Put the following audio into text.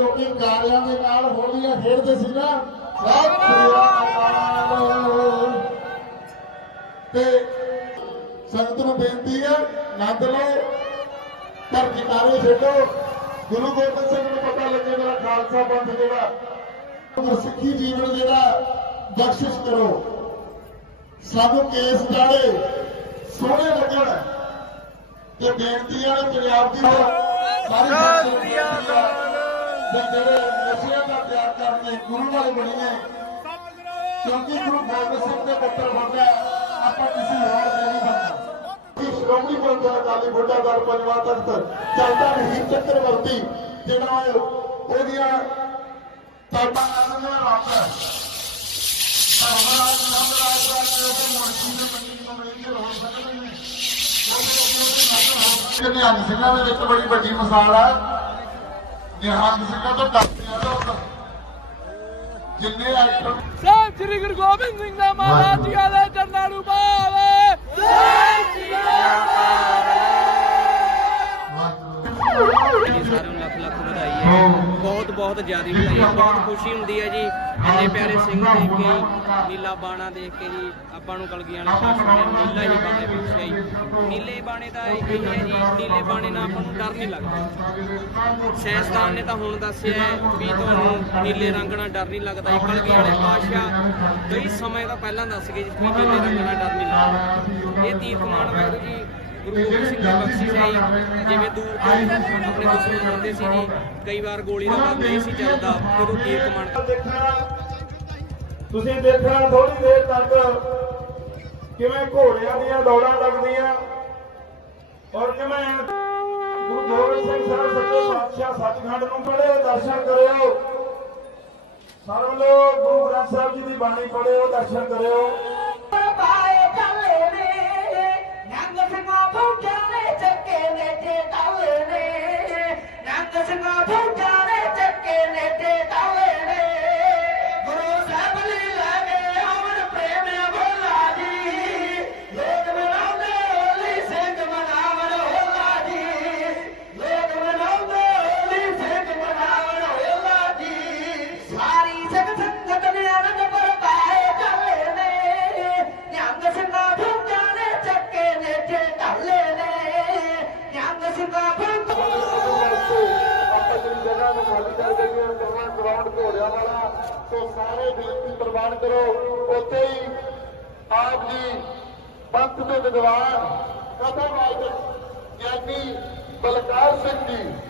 ਲੋਕੀ ਗਾਰਿਆਂ ਦੇ ਨਾਲ ਹੋਲੀਆਂ ਖੇਡਦੇ ਸੀ ਨਾ ਤੇ ਸੰਗਤ ਨੂੰ ਬੇਨਤੀ ਹੈ, ਨੰਦ ਲਓ, ਪਰ ਜਕਾਰੇ ਛੱਡੋ। ਗੁਰੂ ਗੋਬਿੰਦ ਸਿੰਘ ਨੂੰ ਪਤਾ ਲੱਗੇ ਮੇਰਾ ਖਾਲਸਾ ਪੰਥ ਜਿਹੜਾ। ਸਿੱਖੀ ਜੀਵਨ ਜਿਹੜਾ, ਬਖਸ਼ਿਸ਼ ਕਰੋ। ਸਾਨੂੰ ਕੇਸ ਜਾੜੇ ਸੋਹਣੇ ਲੱਗਣ। ਤੇ ਬੇਨਤੀਆਂ ਨੇ ਪੰਜਾਬ ਦੀ ਸਾਰੀ ਤੇ ਜਿਹੜੇ ਨਸ਼ਿਆਂ ਦਾ ਤਿਆਗ ਕਰਕੇ ਗੁਰੂ ਵਾਲੇ ਬਣੀਏ ਕਿਉਂਕਿ ਗੁਰੂ ਗੋਬਿੰਦ ਸਿੰਘ ਦੇ ਪੁੱਤਰ ਬਣਨਾ ਆਪਾਂ ਕਿਸੇ ਹੋਰ ਦੇ ਨਹੀਂ ਬਣਨਾ ਕਿ ਸ਼੍ਰੋਮਣੀ ਗੁਰਦੁਆਰਾ ਅਕਾਲੀ ਬੁੱਢਾ ਦਲ ਪੰਜਵਾਂ ਤਖਤ ਚੱਲਦਾ ਨਹੀਂ ਚੱਕਰਵਰਤੀ ਜਿਹੜਾ ਹੈ ਉਹਦੀਆਂ ਤਾਬਾ ਨਾਲ ਰਾਤਾ ਹਮਾਰਾ ਨਾਮ ਰਾਜ ਦਾ ਕੋਈ ਮੁਰਸ਼ੀ ਦੇ ਮੰਨੀ ਨੂੰ ਨਹੀਂ ਹੋ ਸਕਦੇ ਨੇ ਨਿਹੰਗ ਸਿੰਘਾਂ ਦੇ ਵਿੱਚ ਬੜੀ ਵੱਡੀ ਮਿਸਾਲ ਹੈ ਨਿਹੰਗ ਸਿੰਘਾਂ ਤੋਂ ਡਰਦੇ ਆ ਲੋਕ ਜਿੰਨੇ ਐਕਟਰ ਸਾਹਿਬ ਸ੍ਰੀ ਗੁਰੂ ਗੋਬਿੰਦ ਸਿੰਘ ਦਾ ਮਹਾਰਾਜ ਜੀ ਦੇ ਚਰਨਾਂ ਬਹੁਤ ਜ਼ਿਆਦਾ ਵਧਾਈ ਹੈ ਬਹੁਤ ਖੁਸ਼ੀ ਹੁੰਦੀ ਹੈ ਜੀ। ਇੰਨੇ ਪਿਆਰੇ ਸਿੰਘ ਦੇਖ ਕੇ ਜੀ, ਨੀਲਾ ਬਾਣਾ ਦੇਖ ਕੇ ਜੀ ਆਪਾਂ ਨੂੰ ਕਲਗੀਆਂ ਵਾਲੇ ਪਾਤਸ਼ਾਹ ਨੇ ਨੀਲਾ ਹੀ ਬਾਣੇ ਬਖਸ਼ਿਆ ਜੀ। ਨੀਲੇ ਬਾਣੇ ਦਾ ਇਹ ਹੈ ਜੀ ਨੀਲੇ ਬਾਣੇ ਨਾਲ ਆਪਾਂ ਨੂੰ ਡਰ ਨਹੀਂ ਲੱਗਦਾ। ਸਾਇੰਸਦਾਨ ਨੇ ਤਾਂ ਹੁਣ ਦੱਸਿਆ ਵੀ ਤੁਹਾਨੂੰ ਨੀਲੇ ਰੰਗ ਨਾਲ ਡਰ ਨਹੀਂ ਲੱਗਦਾ। ਜੀ ਕਲਗੀਆਂ ਵਾਲੇ ਪਾਤਸ਼ਾਹ ਕਈ ਸਮੇਂ ਤੋਂ ਪਹਿਲਾਂ ਦੱਸ ਗਏ ਜੀ ਵੀ ਨੀਲੇ ਰੰਗ ਨਾਲ ਡਰ ਨਹੀਂ ਲੱਗਦਾ। ਇਹ ਤੀਰਥ ਮਾਨ ਵਾਹਿਗੁਰੂ ਜੀ ਗੁਰੂ ਗੋਬਿੰਦ ਸਿੰਘ ਦੀ ਬਖਸ਼ਿਸ਼ ਹੈ ਜੀ। ਜਿਵੇਂ ਦੂਰ ਤੋਂ ਆਪਣੇ ਦੁਸ਼ਮਣ ਹੁੰਦੇ ਸੀ ਜੀ ਕਈ ਵਾਰ ਗੋਲੀ ਦਾ ਬੰਦ ਨਹੀਂ ਸੀ ਚੱਲਦਾ ਜਦੋਂ ਤੀਰ ਦੇਖਣਾ ਤੁਸੀਂ ਦੇਖਣਾ ਥੋੜੀ ਦੇਰ ਤੱਕ ਕਿਵੇਂ ਘੋੜਿਆਂ ਦੀਆਂ ਦੌੜਾਂ ਲੱਗਦੀਆਂ ਔਰ ਕਿਵੇਂ ਗੁਰੂ ਗੋਬਿੰਦ ਸਿੰਘ ਸਾਹਿਬ ਸੱਚੇ ਪਾਤਸ਼ਾਹ ਸੱਚਖੰਡ ਨੂੰ ਪੜ੍ਹਿਓ ਦਰਸ਼ਨ ਕਰਿਓ। ਸਰਵ ਲੋਕ ਗੁਰੂ ਗ੍ਰੰਥ ਸਾਹਿਬ ਜੀ ਦੀ ਬਾਣੀ ਪੜ੍ਹਿਓ ਦਰਸ਼ਨ ਕਰਿਓ। ਜਿਹੜੀਆਂ ਖਾਲੀ ਗਰਾਊਂਡ ਘੋੜਿਆਂ ਵਾਲਾ ਸੋ ਸਾਰੇ ਬੇਨਤੀ ਪ੍ਰਵਾਨ ਕਰੋ। ਉੱਥੇ ਹੀ ਆਪ ਜੀ ਪੰਥ ਦੇ ਵਿਦਵਾਨ, ਕਥਾ ਵਾਚਕ ਗਿਆਨੀ ਬਲਕਾਰ ਸਿੰਘ ਜੀ